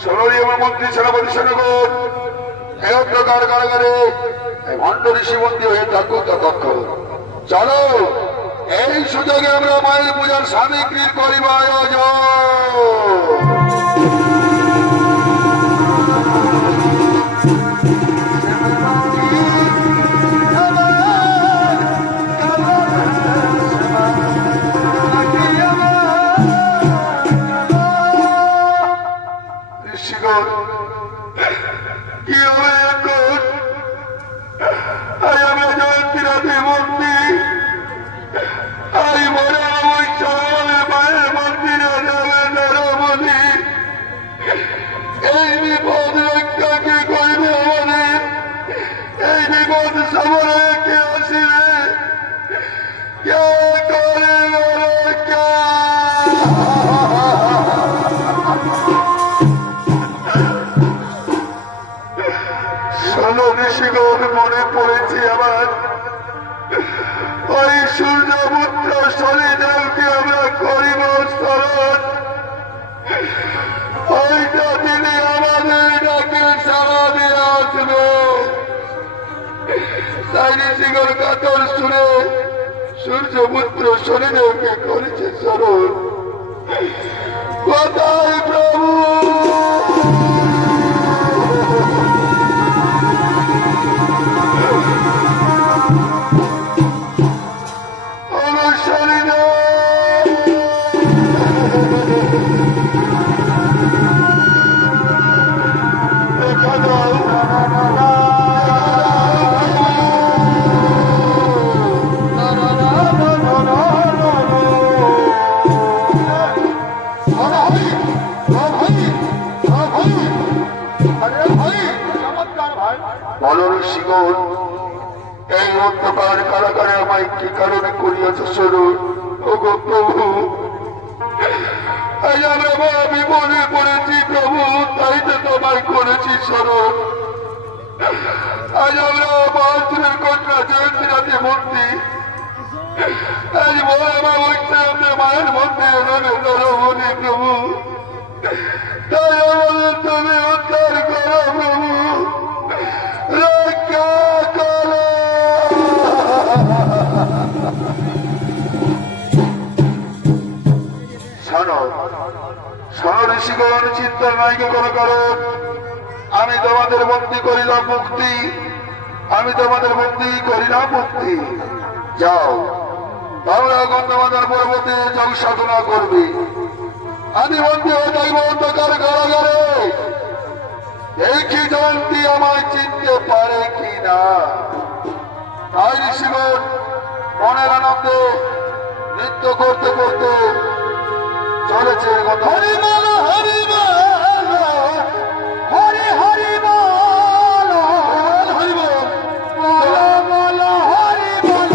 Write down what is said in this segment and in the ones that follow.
সোনালী আমার মন্ত্রী সেনাপতি সেনাগণ এই অন্ধকার কারাগারে ভণ্ড ঋষি বন্দী হয়ে থাকুক ততক্ষণ। চলো এই সুযোগে আমরা মায়ের পূজার সামগ্রীর করিব আয়োজন। কি হবে এখন? আমরা জয়ন্তীরাতে মন্দির মনে অবশ্যই মায়ের মন্দিরে যাবে নরমণি। এই বিপদ রক্ষা কে করবে আমাদের? এই বিপদ সামনে কে আসিবে? কে করবে রক্ষা? ঋষিগণ মনে পড়েছে আমার ওই সূর্যপুত্র শনিদেবকে আমরা করিব স্মরণ। ওইটা তিনি আমাদের ডাকে সাড়া দিয়ে আসবে। তাই ঋষিগণ কাতর শুনে সূর্যপুত্র শনিদেবকে করেছে স্মরণ। কোথায় প্রভু? এই অন্ধকার কারাগারে আমায় কি কারণে করিয়াছ স্মরণ? ওগো প্রভু, আজ আমরা বড় বিপদে পড়েছি প্রভু, তাই তো তোমায় করেছি স্মরণ। আজ আমরা বাহাত্তরের কন্যা জয়ন্তীরাতে মন্ত্রী, আজ বড় অবশ্যই আমাদের মায়ের মন্দিরে নেবে নরমণি প্রভু। তাই আমাদের তুমি উদ্ধার করো প্রভু, রক্ষা করো। ঋষিগণ চিন্তার নাইকে কোনো কারণ, আমি তোমাদের বন্দী করিলাম মুক্তি, আমি তোমাদের বন্দী করিলাম মুক্তি। যাও তোমরা গন্ধমাদার পর্বতে যোগ সাধনা করবে, আমি বন্দী হয়ে যাইব অন্ধকার কারাগারে। দেখি জয়ন্তী আমায় চিনতে পারে কি না। তাই ঋষিগণ মনের আনন্দে নৃত্য করতে করতে চলেছে। হরিবল হরিবল হরি হরিবল হরিবল বল হরিবল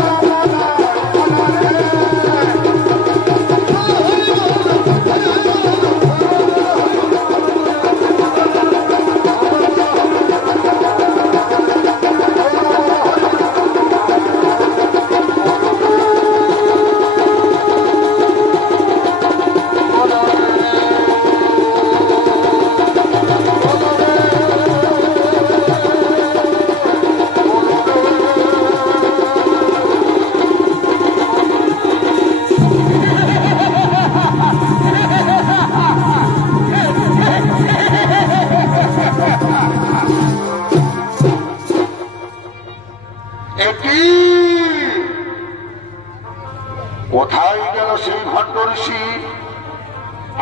কোথায় গেল সেই ভণ্ড ঋষি?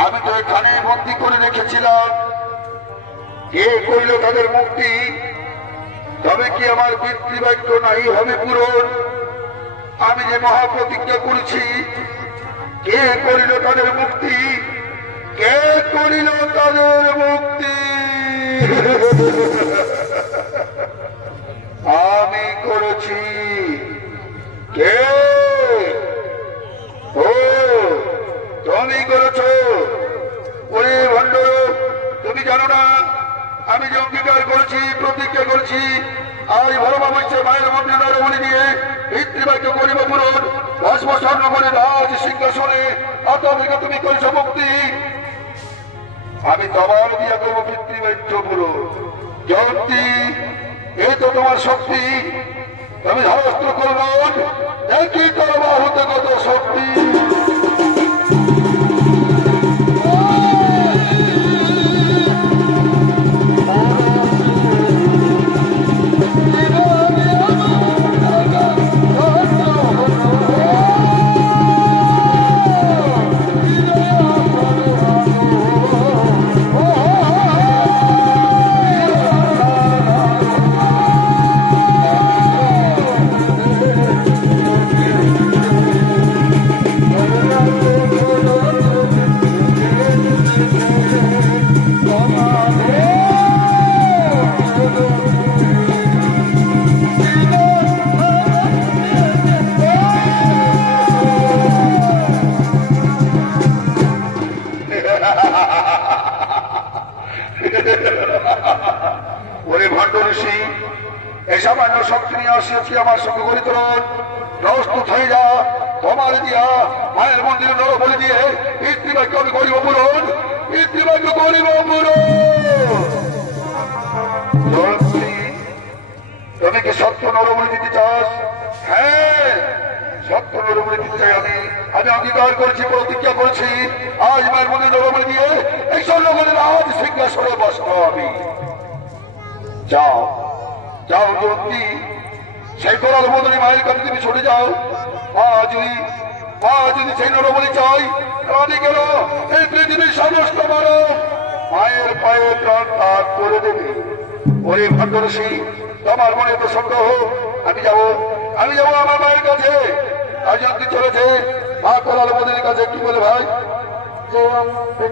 আমি তো এখানে বন্দী করে রেখেছিলাম। কে করিল তাদের মুক্তি? তবে কি আমার পিতৃবাক্য নাই হবে পূরণ? আমি যে মহাপ্রতিজ্ঞা করেছি, কে করিল তাদের মুক্তি? কে করিল তাদের মুক্তি? আমি করেছি। কে? ও তুমি করেছ? ওরে ভণ্ড, তুমি জানো না আমি যে অঙ্গীকার করেছি, প্রতিজ্ঞা করেছি, আজ ভরমাবশ্য মায়ের মন্দির নরমণি দিয়ে পিতৃবাক্য করিব পূরণ। ভস্ম স্বর্ণ করে রাজ সিংহাসনে আতঙ্কে তুমি করেছ মুক্তি। আমি তবার দিয়া করবো পিতৃবাক্য পুরো। জয়ন্তী, এই তো তোমার শক্তি, তুমি ধারস্ত্র করবেন, একই তোর বাহুতে কত শক্তি। ওরে ভণ্ড ঋষি, এই সামান্য শক্তি নিয়ে আসিয়াছি আমার সঙ্গে গরিতরণ, প্রস্তুত হয়ে যা। তোমার দিয়া মায়ের মন্দিরে নর বলে দিয়ে পিতৃবাক্য আমি করিব পূরণ, পিতৃবাক্য করিব পূরণ। তুমি কি সত্য নরবলি দিতে চাস? হ্যাঁ, সত্য নরবলি দিতে চাই। আমি অঙ্গীকার করেছি, প্রতিজ্ঞা করেছি, আজ মায়ের মন্দিরে নরবলি দিয়ে এই স্বর্ণগণের রাজ সিংহাসনে বসবো আমি। যাও যাও জয়ন্তী, সেই করার মন্দিরে মায়ের কাছে তুমি ছুটে যাও। মা যদি সেই নরবলি চাই, রানী গেল এই পৃথিবীর সমস্ত মানব মায়ের পায়ে প্রাণ ত্যাগ করে দেবে। ওরে ভণ্ড ঋষি, তোমার মনে তো সন্দেহ, আমি যাবো আমার মায়ের কাছে। আর জয়ন্তী চলেছে মা করার মন্দিরের কাছে। কি বলে ভাই?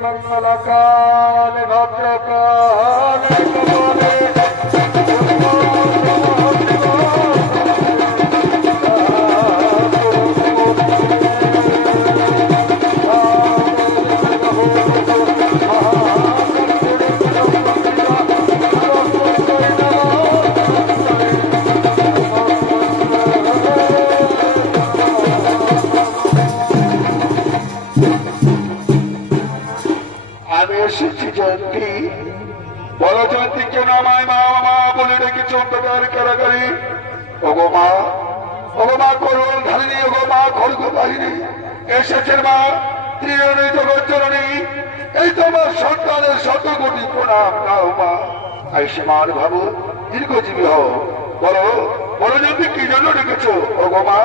মঙ্গলকালে ভদ্রকালে জয়ন্তী, বলো জয়ন্তী, কেন আমায় মা মা বলে রেখেছ অন্ধকার কারাগারে? ওগো মা করুন ধারিণী, ওগো মা খড়গ বাহিনী এসেছেন মা, ত্রিণী জগৎ জননী, এই তোমার সন্তানের শত কোটি প্রণাম নাও মা। আইসে মার ভাবো, দীর্ঘজীবী হও। বলো জয়ন্তী, কি জন্য রেখেছ? ওগো মা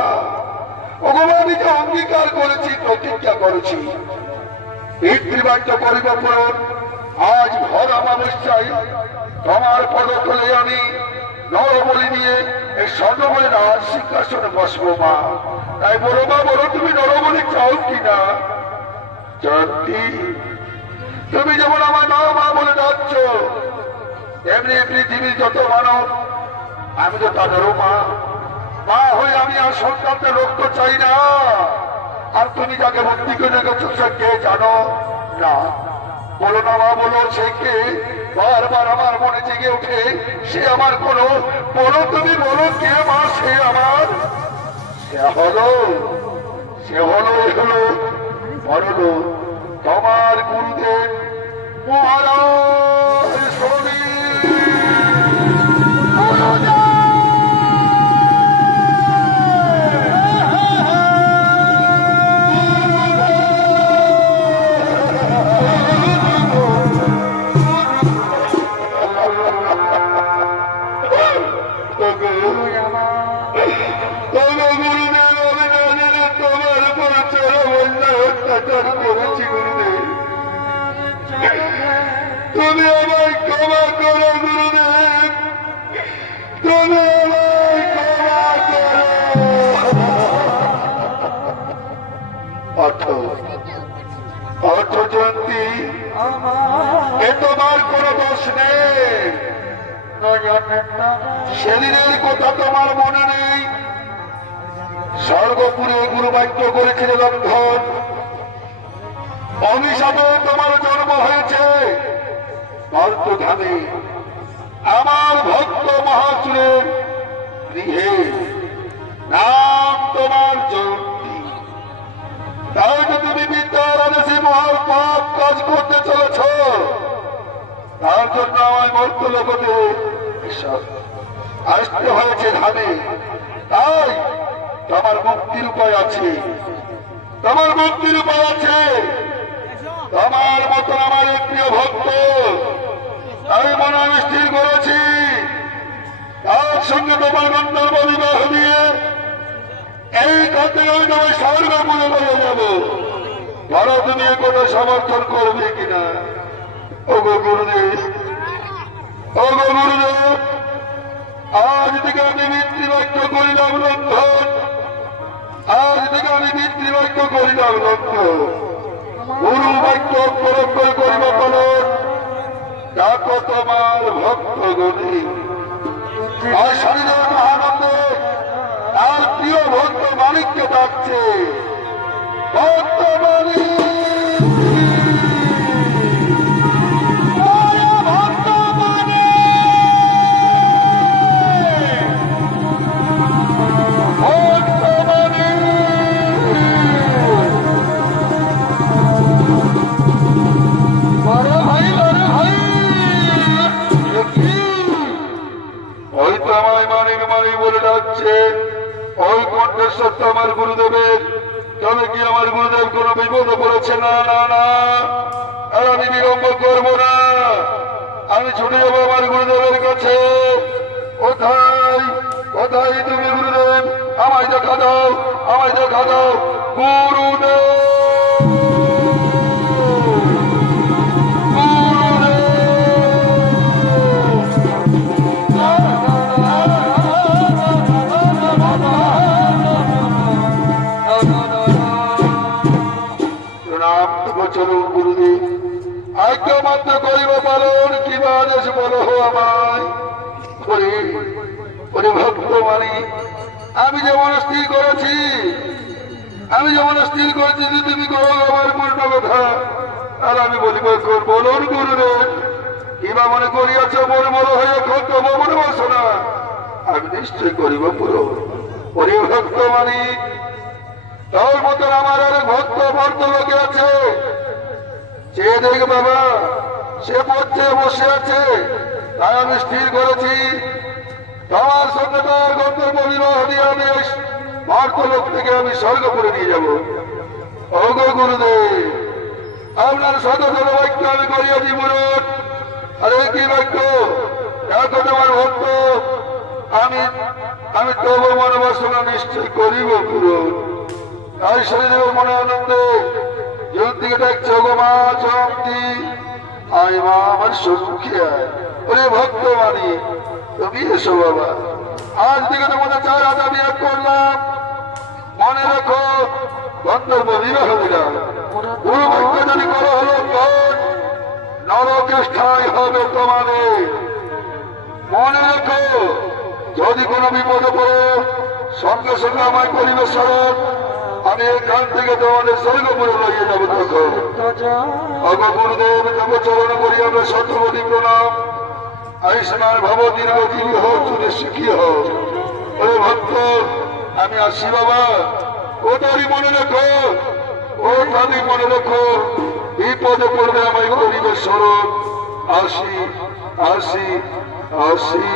আমি যে অঙ্গীকার করেছি, প্রতিজ্ঞা করেছি, পিতৃবাক্য করিব পূরণ। আজ ভর অমাবস্যায় তোমার পদতলে আমি নরবলি নিয়ে এই স্বর্ণবলি রাজ সিংহাসনে বসবো মা। তাই বলো মা, বলো তুমি নরবলি চাও কিনা? জয়ন্তী, তুমি যেমন আমার মা বলে ডাকছ, এমনি পৃথিবীর যত মানব আমি তো তাদেরও মা হয়ে আমি আর সন্তানদের রক্ত চাই না। আর তুমি যাকে ভক্তি করে রেখেছ সে কে জানো না? বলো না মা, বলো সে কে? বারবার আমার মনে জেগে ওঠে, সে আমার কোনো, বলো তুমি, বলো কে মা? সে আমার, সে হলো তোমার গুরুদেব মহারাজ স্বামী। করেছি গুরুদেব, তুমি আমায় ক্ষমা করো গুরুদেব, তুমি আমায় ক্ষমা করো। অর্থ জয়ন্তী, এ তোমার কোন দোষ নেই। সেদিনের কথা তোমার মনে নেই? স্বর্গপুরে গুরুবাক্য করেছিল লঙ্ঘন, অভিশাপে তোমার জন্ম হয়েছে বর্তধামে আমার ভক্ত মহাসুরের গৃহে। নাম তোমার জয়ন্তী, তাই তো তুমি বিদ্যার আদেশে মহাল পাপ কাজ করতে চলেছ, তার জন্য আমায় মর্ত লোকতে আসতে হয়েছে ধানে। তাই তোমার মুক্তির উপায় আছে, তোমার মুক্তির উপায় আছে। তোমার মতন আমার প্রিয় ভক্ত আমি মনে আমি স্থির করেছি, তার সঙ্গে তোমার গন্তব্য বিবাহ দিয়ে এই কাজে আমি তোমার স্বর্গপুরে বলে যাব। ধরো তুমি কোনো সমর্থন করবে কিনা? ও গো গুরুদেব, ও গো গুরুদেব, আজ থেকে আমি পিতৃবাক্য করিলাম লঙ্ঘন, আজ থেকে আমি পিতৃবাক্য করিলাম লঙ্ঘন। গুরু বাক্য অক্ষর করিব পালন, ডাকো তোমার ভক্ত গণী। আর শরীরের মহানন্দে তার প্রিয় ভক্ত মালিককে ডাকছে, ভক্ত মালিক। ওই কণ্ঠেশ্বর তো আমার গুরুদেবের। তবে কি আমার গুরুদেব কোন বিপদ পড়েছে? না না না, আর আমি বিলম্ব করবো না, আমি ছুটে যাবো আমার গুরুদেবের কাছে। কোথায় কোথায় তুমি গুরুদেব? আমায় দেখা দাও, আমায় দেখা দাও গুরুদেব। চলুন গুরুদেব, আজ্ঞা মাত্র করিব পালন, কিবা আদেশ বলো আমায়। ওরে ভক্ত মানি, আমি যেমন স্থির করেছি, আমি যেমন স্থির করেছি যে তুমি করো আমার পূর্ণ কথা, আর আমি বলিব বলুন গুরুদেব, কিবা মনে করিয়াছ মনে বলো হয়ে কর্তব্য মনে বসো না, আমি নিশ্চয় করিব পুরো। ওরে ভক্ত মানি, তোর মতন আমার অনেক ভক্ত ভক্ত লোকে আছে, সে দেখ বাবা সে পড়ছে বসে আছে, তাই আমি স্থির করেছি তোমার সঙ্গে তার গন্তব্য বিবাহ দিয়ে আমি ভক্ত লোক থেকে আমি স্বর্গপুরে নিয়ে যাব। অগ গুরুদেব, আপনার সদস্য বাক্য আমি করিয়াছি পুরন। আরে কি বাক্য? দেখো তোমার ভক্ত আমি আমি তবু মনোবাসনা নিশ্চয় করিব পুরন। তাই শরীরের মনে আনন্দে যখন দিকে ডাকছে গো মা চমতি, আয় মা আমার সম্মুখে আয়। ওরে ভক্ত মানি, তুমি এসো বাবা, আজ থেকে তোমাদের 4 হাত আমি এক করলাম। মনে রেখো গন্তব্য বিবাহ দিলাম, গুরু বাক্য যদি করো হলো নরকেষ্ঠায় হবে তোমাদের। মনে রেখো যদি কোনো বিপদে পড়ো সঙ্গে সঙ্গে আমায় করিবে স্মরণ, আমি এখান থেকে তোমাদের স্বর্গপুরে লইয়ে যাবো। তখন অগ গুরুদেব দেব চরণ করি আমরা শতপতি প্রণাম। আয়ুষ্মান ভব দীর্ঘজীবী হোক, তুমি সুখী হোক। ওরে ভক্ত আমি আসি বাবা, ওটারই মনে রেখো, ওটারই মনে রেখো, বিপদে পড়বে আমায় করিবে স্মরণ। আসি আসি আসি।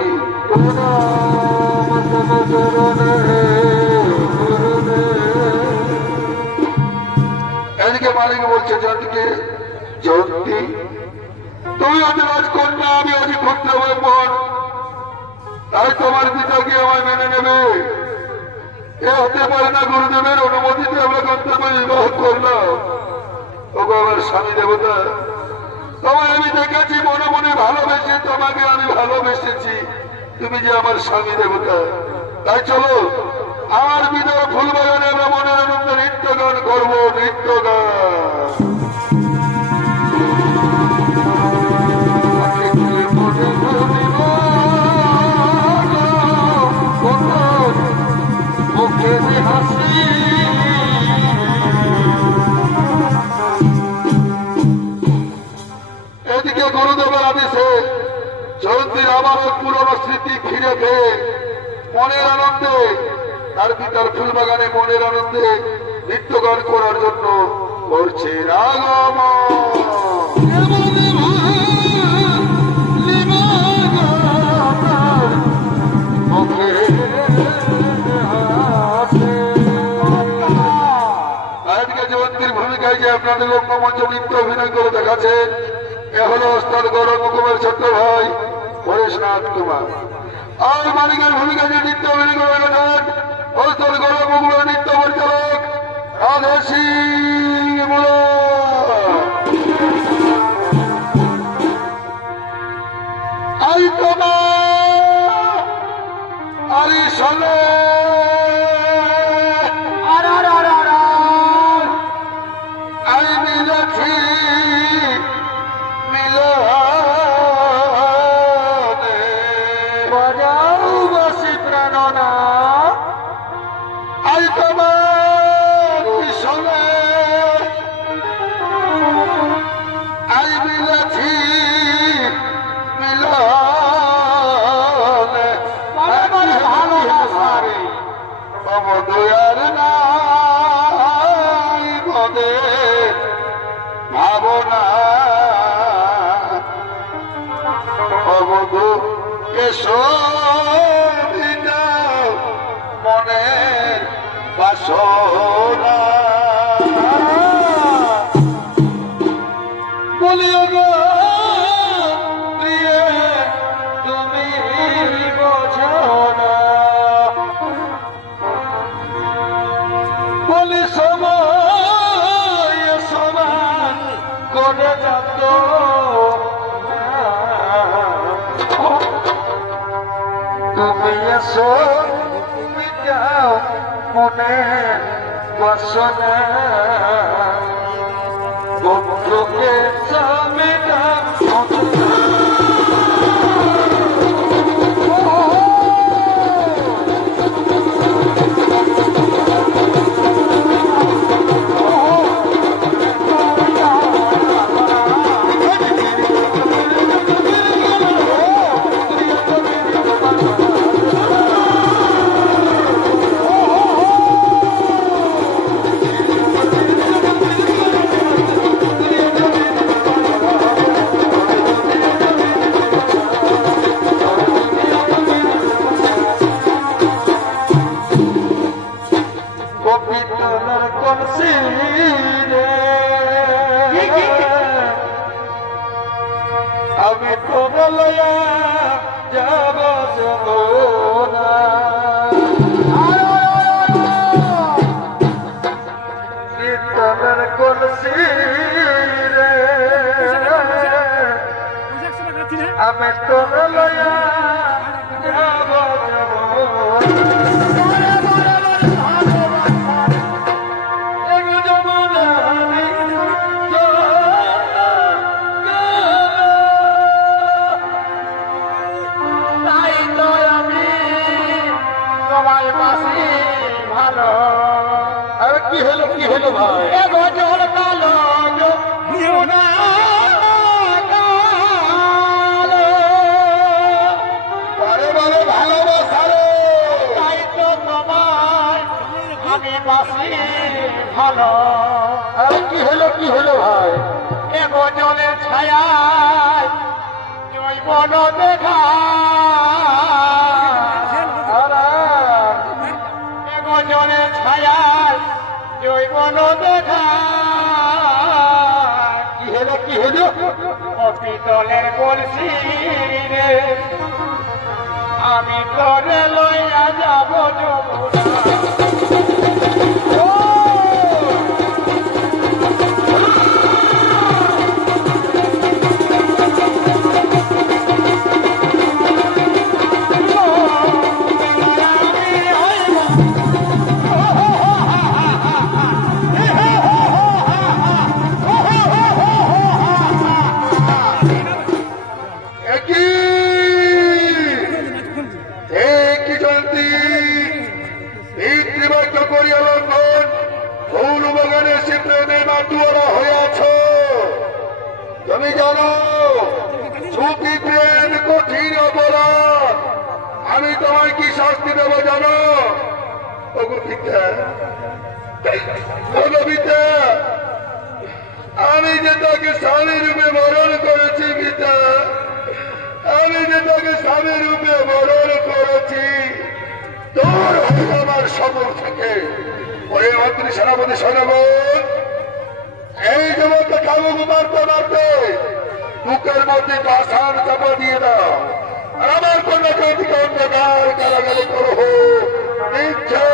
এদিকে মালিক বলছে জয়ন্তীকে, জয়ন্তী তুমি আজ রাজকন্যা, আমি আজ ক্ষুদ্র ব্রাহ্মণ, তাই তোমার পিতা কি আমায় মেনে নেবে? এ হতে পারে না, গুরুদেবের অনুমতিতে আমরা গন্তব্য বিবাহ করলাম। ওগো আমার স্বামী দেবতা, তোমায় আমি দেখেছি মনে মনে ভালোবেসে, তোমাকে আমি ভালোবেসেছি, তুমি যে আমার স্বামী দেবতা। তাই চলো আমার বিদায় ফুল বাগানে আমরা মনের আনন্দে নৃত্য গান করবো, নৃত্য গান। এদিকে গুরুদেবের আদেশে জয়ন্তীর আবার পুরনো স্মৃতি ফিরে পেয়ে মনের আনন্দে তার পিতার ফুলবাগানে মনের আনন্দে নৃত্য গান করার জন্য করছে আজকে জয়ন্তীর ভূমিকায় যে আপনাদের লোকমঞ্চ নৃত্য অভিনয় করে দেখাচ্ছেন এ হলো ওস্তাদ গৌরব মুকুমের ছোট্ট ভাই হরেশনাথ কুমার। আর মালিকের ভূমিকা যে নৃত্য অভিনয় করে দেখান ওস্তাদ গৌরব মুকুমের নৃত্য পরিচালক রাধে সিং আরি শোনে আমি মিলেছি মিলনে বাজাও বসি প্রাণনা আই তোমার শোনে আই মিলেছি মিলনে দয়ার নাই মনে ভাবনা অবধু এসো মনের বাসনা বলিও গো প্রিয়ে তুমি বোঝো না বলি সময় সমান করে যাত তুমি এসো মিটাও মনে বাসনা বন্ধুকে সমিটা আমি তোমার লয়া যাব যাব না কীর্তনের কলসি রে আমি তোমার লয়া যাব যাব কি হলো ভাই ভালোবাসারে তাই তো তোমায় আমি বাসি ভালো কি হলো ভাই এগো জলের ছায়ায় জৈবন দেখা এগো জলের ছায়ায় জৈবন দেখা কি হলো অপিতলের কলসি রে আমি তোরে লইয়া যাব যমুনা তুমি জানো ঝুঁকি প্রেম কঠিন অপরাধ আমি তোমায় কি শাস্তি দেব জানো স্বামী রূপে বরণ করেছি পিতা, আমি যে তাকে স্বামী রূপে বরণ করেছি তোর আমার শপথ থেকে। ওরে মন্ত্রী সেনাপতি সৈন্যগণ, এই জগতে কাবুকে মারতে মারতে বুকের মধ্যে পাষাণ চাপা দিয়ে দাও, আর আমার কন্যাকে অধিকার অন্ধকার কারাগারে করো। ইচ্ছা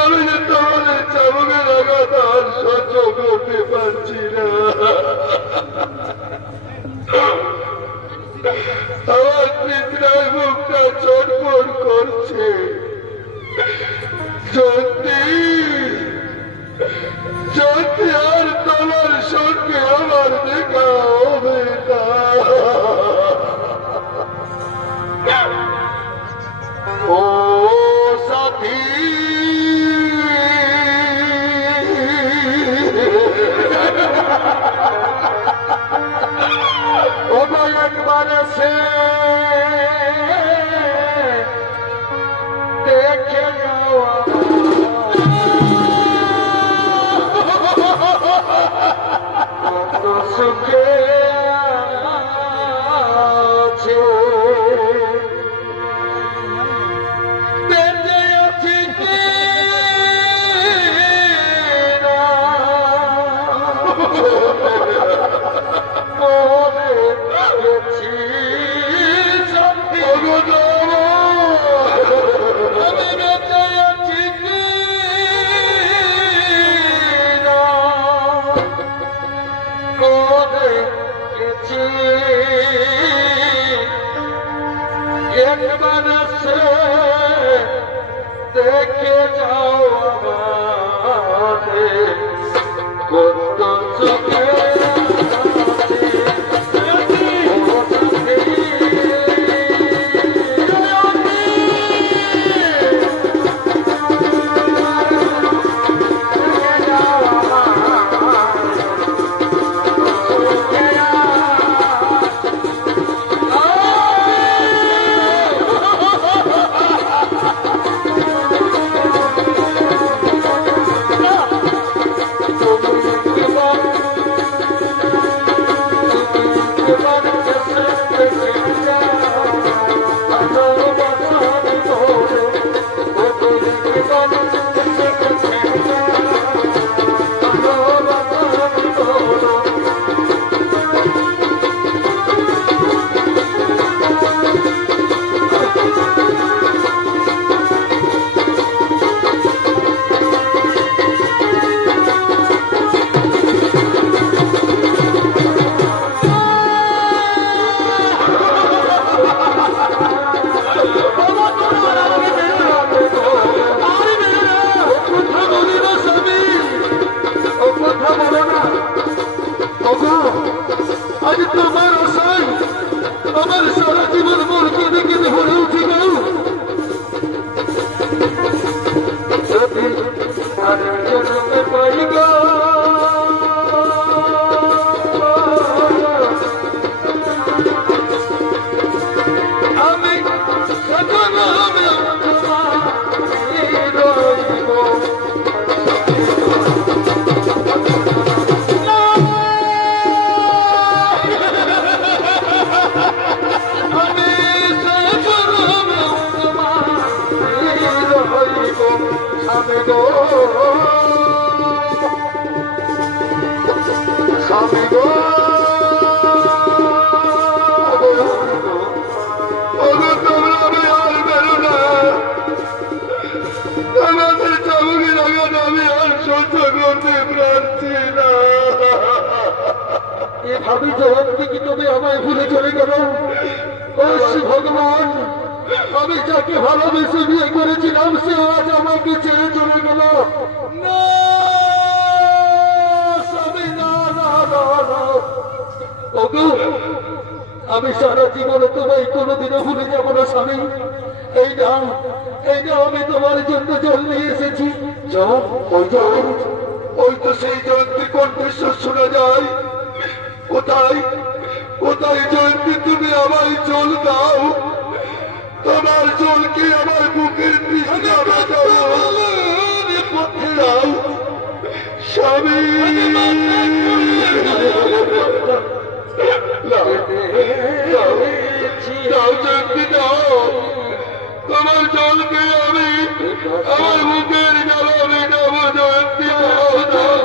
আমি যে তোমাদের চাবুকে লাগাত আর সহ্য করতে পারছি না। আমার পিতরায় মুখটা চটপট করছে। যদি যদি আর তোমার সঙ্গে আমার দেখা হবে না, ও সাথী ও ভাই একবার সে দেখে যাওয়া কত সুখে আছে। একবার সে দেখে যাও আমাদের কত চোখে আজ তোমার আশায় আমার সারা জীবন মন কেঁদে কেঁদে ভরে উঠিল। যদি আরেকজনকে পাইবা স্বামী গো স্বামী গো তোমরা আর বেরো না, আমাদের চাবুকি লাগান আমি আর সহ্য করতে পারছি না। এভাবে জবাবটি কি তুমি আমায় ভুলে চলে গেল? ভগবান, আমি যাকে ভালোবেসে বিয়ে করেছিলাম সে আজ আমাকে ছেড়ে চলে গেল। না স্বামী, না না না না। ওগো, আমি সারা জীবনে তোমায় কোনোদিনও ভুলে যাবো না স্বামী। এই না আমি তোমার জন্য জল নিয়ে এসেছি। জল? ওই তো সেই জয়ন্তী কণ্ঠস্বর শোনা যায়। কোথায় কোথায় জয়ন্তী, তুমি আমায় জল দাও। তোমার জলকে আমার বুকের তৃষ্ণা বাঁচাও দাও স্বামী। দাও জয়ন্তী দাও, তোমার জলকে আমি আমার বুকের জ্বালা মেটাবো। জয়ন্তী দাও দাও।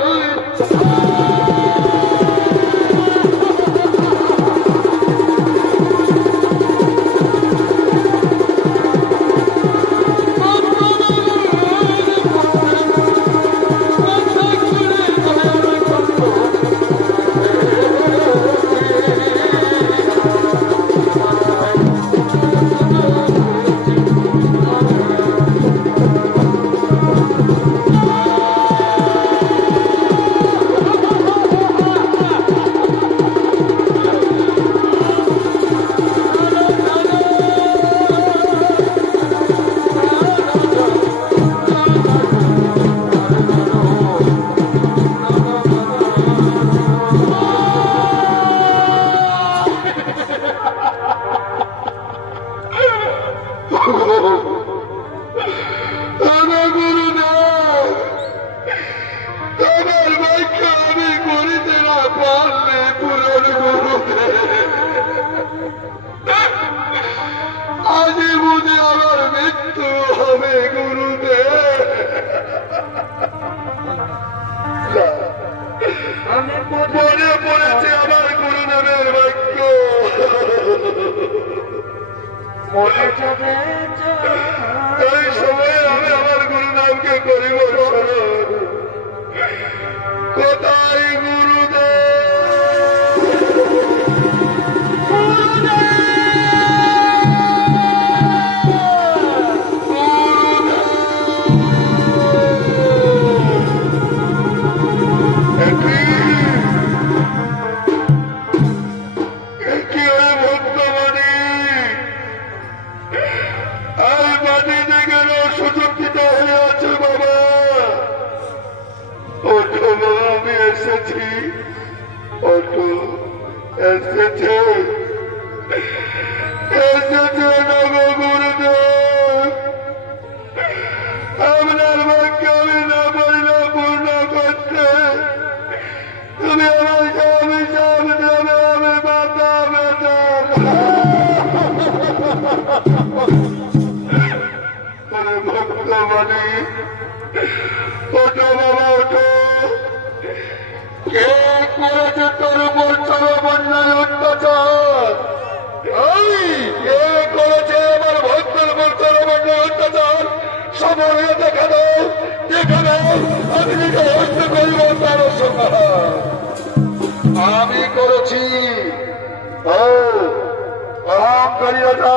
মনে পড়েছে আমার গুরুদেবের বাক্য। এই সময় আমি আমার গুরুদেবকে করিব স্মরণ। কোথায় গুরুদেব? আপনার বাক্য আমি না বললে পূর্ণ করতে তুমি আমার স্বামী সাপ দেবে। আমি মাতা বেটা ভক্তবাণী। ওঠো বাবা ওঠো। কে করেছে তোর উপর চরমন্যায় অত্যাচার? কে করেছে আমার ভক্তের উপর চরমন্যায় অত্যাচার? সময় দেখা দাও, দেখা দাও, আমি নিজে হস্ত করিব তার সংহার। আমি করেছি। অহংকারী রাজা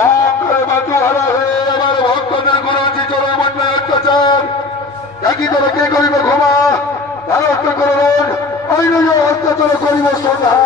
অহংকারে বাতুহারা হয়ে আমার ভক্তদের করেছি চরমন্যায় অত্যাচার। একই তবে কে করিব ক্ষমা? ভারত করবেন অন্য অত্যাচার করিব সংহার।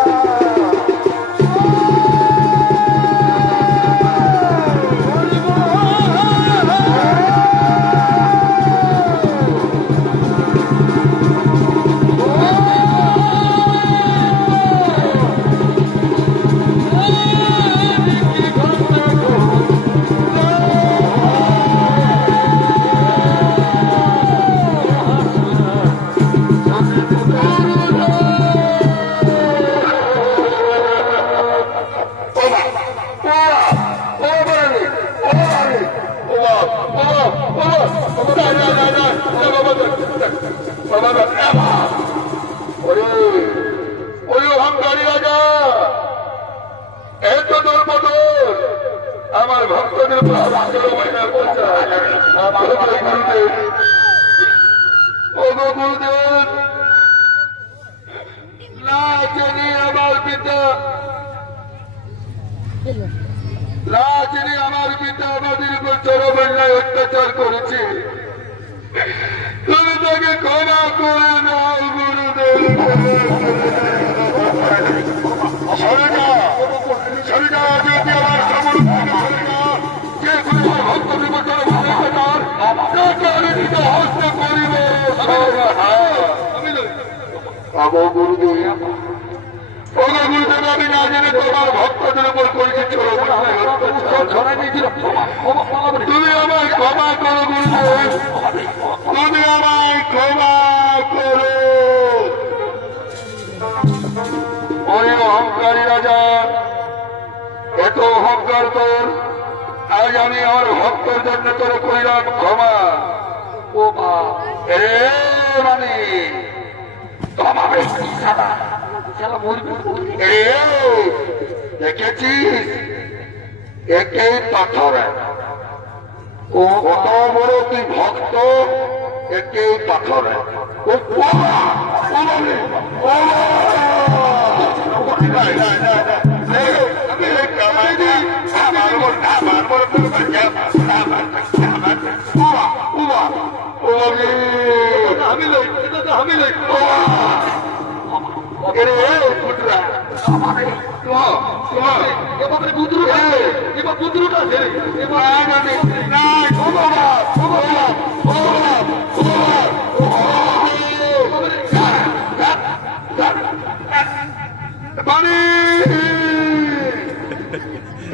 ওই অহংকারী রাজা এত দরপদর আমার ভক্তদের গুরুদেব না জেনে আমার পিতা আমাদের উপর চরম অন্যায় অত্যাচার করেছে। তুমি তাকে ক্ষমা করে নাও গুরুদেব। গুরুদেব আমি না জেনে তোমার ভক্তদের উপর করেছি তুমি আমায় ক্ষমা করো গুরুদেব, তুমি আমায় ক্ষমা করো। ওই অহংকারী রাজা এত অহংকার তোর, আজ আমি আমার ভক্তের জন্য তোর করিলাম ক্ষমা। ও মা মানে দেখেছিস একে পাথর, ও কত বড় তুই ভক্ত, একে পাথর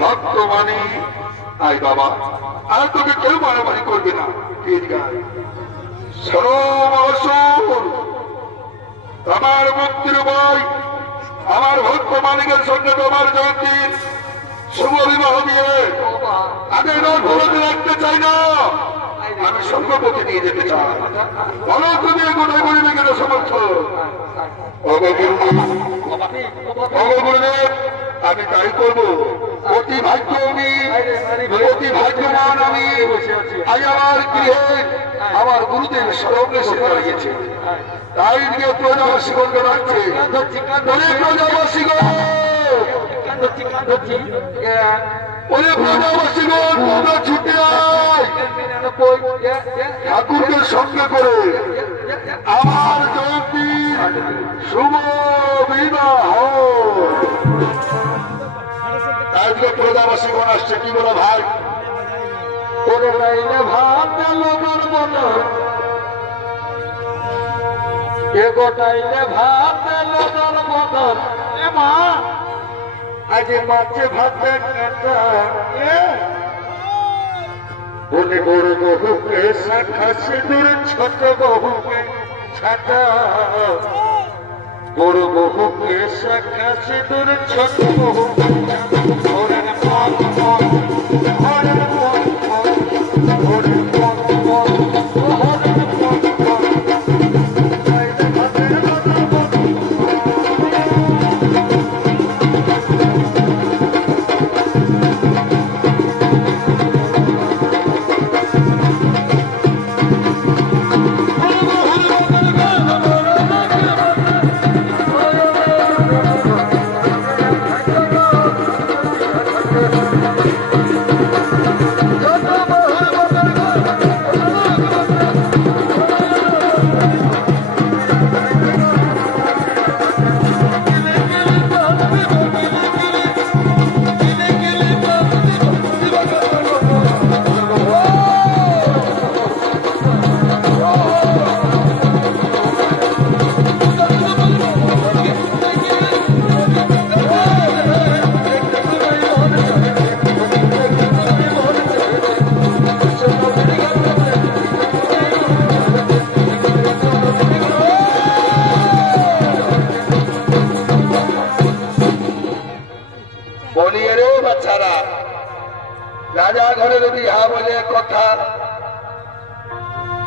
ভক্ত মানি আই বাবা, আর তোকে কেউ মারামারি করবে না। আমার মুক্তির বই আমার ভক্ত মালিকের সঙ্গে তোমার জয়ন্তীর শুভ বিবাহ দিয়ে আমি রথ রাখতে চাই না, আমি সঙ্গপতি নিয়ে যেতে চাই। বলো তুমি কোথায় করিবে কেন সমর্থ? গুরুদেব আমি তাই করবো। অতি ভাগ্য আমি, অতি ভাগ্যবান আমি। আজ আমার গৃহে আমার গুরুদেব স্মরণে সে দাঁড়িয়েছে, তাই দিকে প্রজাবাসীগণকে রাখছে। প্রজাবাসীগণ ছুটে আয়, ঠাকুরকে সঙ্গে করে আমার জয়ন্তী শুভ বিবাহ। আজকে প্রজাবাসীগণ আসছে, কি বলো ভাই? ভাত গোটাইলে ভাত বদল মা, আজ মাছে ভাতে বলে বড় বহুকে শাখা সিঁদুর, ছোট বহুকে ছাটা। বড় বহুকে শাখা সিঁদুর, ছোট বহুকে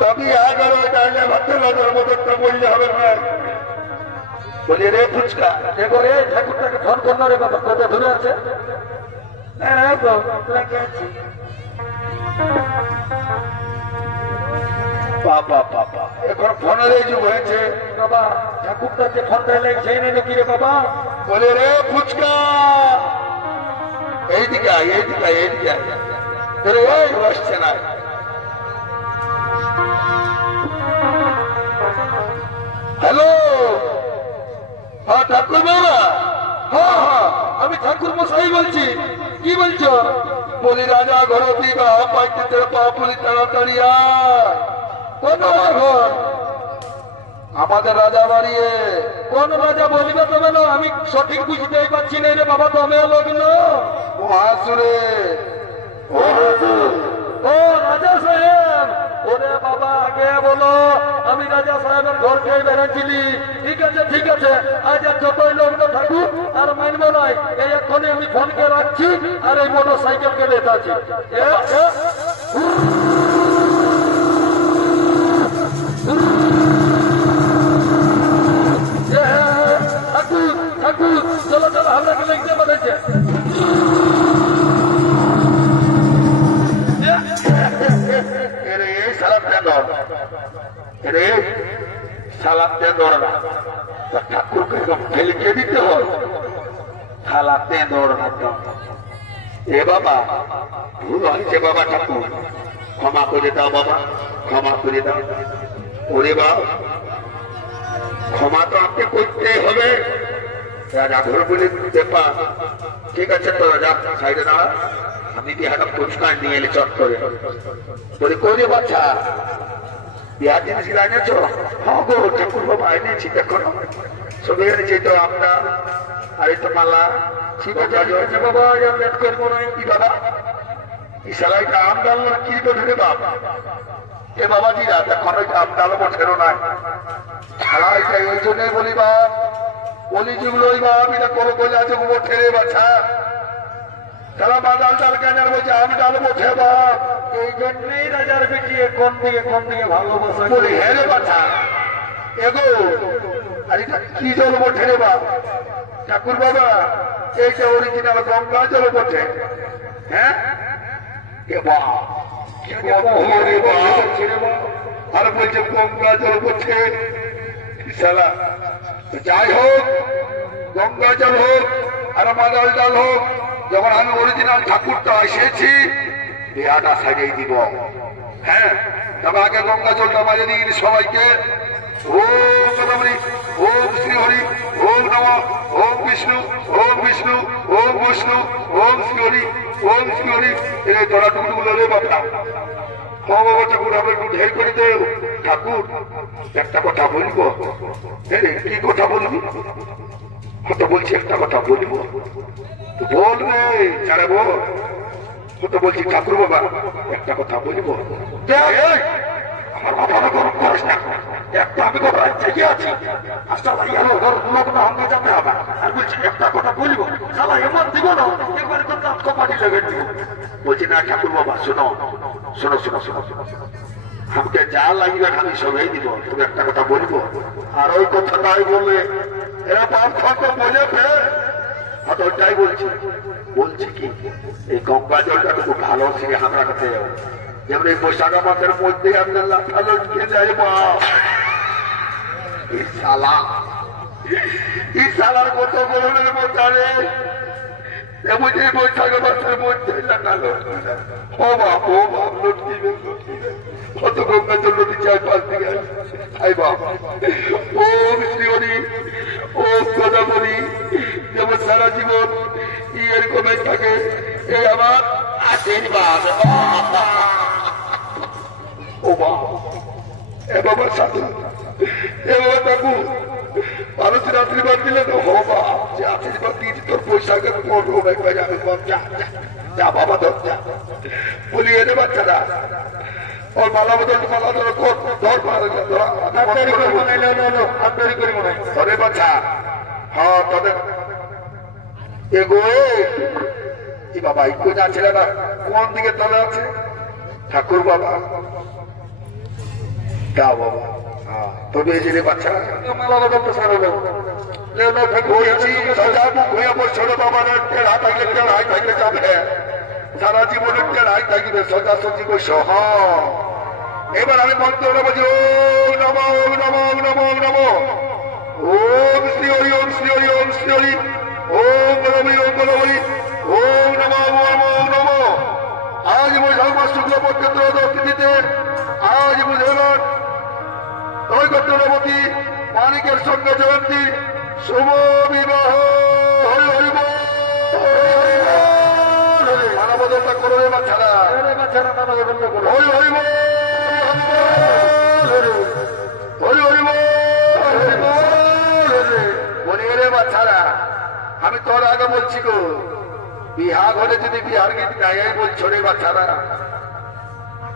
তবে 11 টাইলে ভাবতে লাগার মতনটা বললে হবে না। বলি রে ফুচকা করে ঠাকুরটাকে ফোন কর না রে বাবা, কথা ধরে আছে। বাবা বাবা এখন ফোনের এই যুগ হয়েছে বাবা, ঠাকুরটাকে ফোন দিলে সেই নেই নাকি রে বাবা? বলে রে ফুচকা এইদিকে আয়, এইদিকে আয়, এইদিকে আয়। আসছে না। হ্যালো, হ্যাঁ ঠাকুর বাবা। হ্যাঁ হ্যাঁ, আমি ঠাকুর মশাই বলছি। কি বলছো? বলি রাজা ঘর দিবা পাইতে তেরা পা বলি তাড়াতাড়ি আয়। কোন ঘর? আমাদের রাজা বাড়িয়ে। কোন রাজা বলিবে তবে না, আমি সঠিক বুঝতেই পারছি না রে বাবা। তুমি লগ্ন মহাসুরে। ও রাজা সাহেব, ওরে বাবা আগে বলো আমি রাজা সাহেবের ঘর খেয়ে বেড়াচ্ছিলি। ঠিক আছে ঠিক আছে, আজ আর যতই লগ্ন থাকুক আর মানবে নাই। এই এক্ষণে আমি ফোনকে রাখছি আর এই মোটর সাইকেলকে লেটাচ্ছি। ঠাকুর ঠাকুর, চলো চলো, হামলাকে লিখতে পাঠাচ্ছে। ঠাকুরকে ফেলিকে দিতে হয়। থালাতে দৌড় এ বাবা, ভুল হয়েছে বাবা, ঠাকুর ক্ষমা করে দাও বাবা, ক্ষমা করে দাও। ওরে বাবা, ক্ষমা তো আপনি করতেই হবে। রাজা ঘর বলে ব্যাপার। ঠিক আছে তো রাজা সাইডে দাঁড়া, আমি বিহাটা ফুচকায় নিয়ে এলে চট করে। বলি করে বাচ্চা বিহার জিনিস এনেছ? হ্যাঁ গো ঠাকুর বাবা এনেছি, দেখো সবই এনেছি তো আমরা। আর এই তো মালা। ঠিক আছে বাবা, লেট করবো না। কি বাবা এই সালাইটা আম ডালবো না কি করে রে বাবা? এ বাবাজি রাত এখন ওই আম ডালবো ছেড়ো না। সালাইটা ওই জন্যই বলি বা বলি যেগুলো ওই বাপ এটা কোনো বলে আছে গোবর ঠেলে বাচ্চা। তারা বাদাল ডাল কেন বলছে আম ডালবো ঠে বাপ। এই জন্যই রাজার বেটিয়ে কোন দিকে ভালোবাসা বলি হ্যাঁ রে বাচ্চা এগো। আর এটা কি জল বটে রে বাপ? ঠাকুর বাবা এইটা অরিজিনাল গঙ্গা জল বটে। হ্যাঁ আর বলছে গঙ্গা জল বটে। সালা যাই হোক, গঙ্গা জল হোক আর মাদাল ডাল হোক, যখন আমি অরিজিনাল ঠাকুরটা এসেছি বিয়াটা সাজিয়ে দিব। হ্যাঁ তবে আগে গঙ্গা জলটা মাঝে দিয়ে দিন সবাইকে। ওম নমঃ, ওম শ্রী হরি, ওম নম, ওম বিষ্ণু, ওম বিষ্ণু, ওম বিষ্ণু, ওম শ্রী হরি, ওম শ্রী হরি। এই তোরা টুকুগুলো রে বাবা। হ বাবা ঠাকুর আমরা একটু ঢের করে দেব। ঠাকুর একটা কথা বলবো। কি কথা বলবি? হয়তো বলছি একটা কথা বলবো, বল রে যারা বল। হয়তো বলছি ঠাকুর বাবা একটা কথা বলবো। আমার বাবা গরম করিস না, একটা আমি কথা জেগে আছি। আমরা যাবে আবার আর বলছি একটা কথা বলবো। সালা এমন দিব না একবারে তো কাজ কপাটি লেগে দিব। বলছি না ঠাকুর বাবা শোনো শোনো শোনো শোনো শোনো, আমাকে যা লাগবে আমি সবাই দিব, তুমি একটা কথা বলবো। আর ওই কথাটাই বললে এরা পাপ খাতে বলে ফের। হয়তো ওটাই বলছি। বলছি কি এই গঙ্গা জলটা খুব ভালো থেকে আমরা কাছে যেমন এই বৈশাখ মাসের মধ্যে আপনার লাফালো খেয়ে যায় বাপ। এই শালার কত গরমের মধ্যে এমন এই বৈশাখ মাসের মধ্যে লাগালো। ও বাপ লটকিবে কত গঙ্গা জল নদী 4-5 দিকে আই বাপ। ওম শ্রী হরি, ওম কথা বলি যেমন সারা জীবন এরকমের থাকে। এই আমার আশীর্বাদ। ও বাপ এ বাবার সাথে এ বাবা ঠাকুর মানুষের আশীর্বাদ দিলে তো হো বাপ, যে আশীর্বাদ দিয়েছি তোর বৈশাখের পড়বো যাবে। যা বাবা ধর যা বলি এনে বাচ্চারা ওর মালা বদল মালা ধর ধর ধরে বাচ্চা। হ্যাঁ তবে এগো এই বাবা ইকো যাচ্ছে না কোন দিকে তবে আছে ঠাকুর বাবা। তা বাবা তবে এই যে বাচ্চা মালা বদল সারা লোক সারা জীবনের টেড়াই থাকবে সোজাসুজি কইস এবার আমি মন্ত্র বলছি ওম নম ওম নম ওম নম ওম নম ওম শ্রী হরি ওম শ্রী হরি ওম শ্রী হরি ওম বলবি ওম বলবি ওম নম ওম ওম নম আজ বৈশাখ মাস শুক্লপক্ষে ত্রয়োদশ তিথিতে আজ বুঝলাম নৈকট্যবতী মানিকের সঙ্গে জয়ন্তী শুভ বিবাহ হরি হরি মানব বদলটা করো রে বাচ্চারা হরি হরি হরি হরি বলি রে বাচ্চারা আমি তোর আগে বলছি গো বিহা ঘরে যদি বিহার গীত গায়ে বলছো রে বাচ্চারা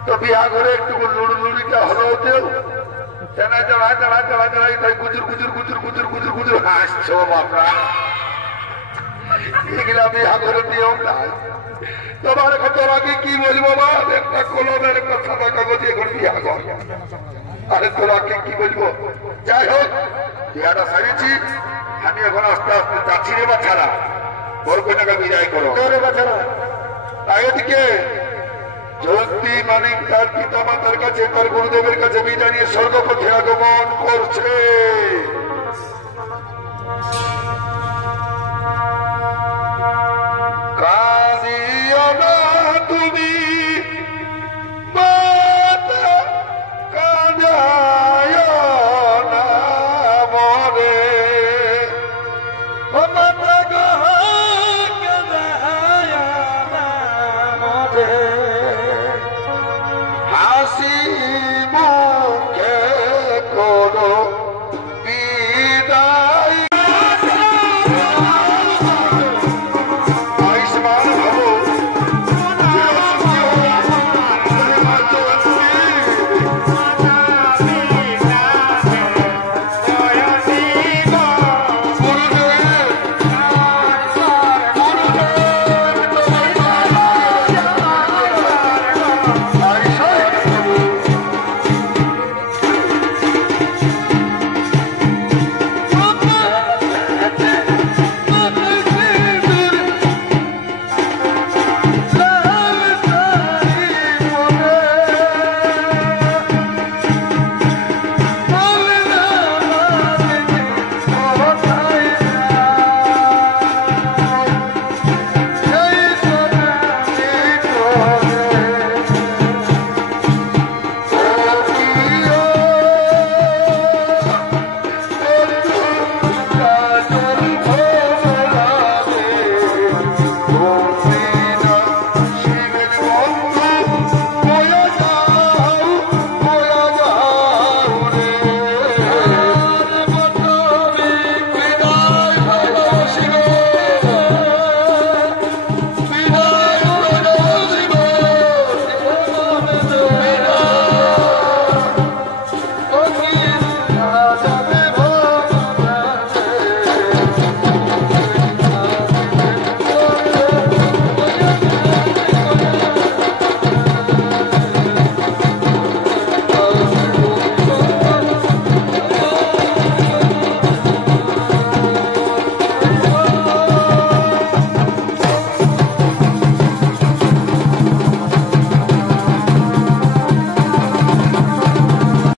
তো বিহা ঘরে একটু লুড়ু লুড়িটা হলেও দেও গুজুর গুজুর গুজুর গুজুর গুজুর গুজুর হাসছো বাপরা এগুলা বিহা ঘরে দিও নাই তোমার তোমাকে কি বলবো বাপ একটা কলমের একটা সাদা কাগজে এখন বিহা ঘর আরে তোরাকে কি বলবো যাই হোক বিহাটা সারিয়েছি আমি এখন আস্তে আস্তে যাচ্ছি রে বাচ্চারা ওর কন্যাকে বিদায় করো রে বাচ্চারা তাই ওদিকে জয়ন্তী মানিক তার পিতা মাতার কাছে তার গুরুদেবের কাছে বিদায় নিয়ে স্বর্গপথে আগমন করছে।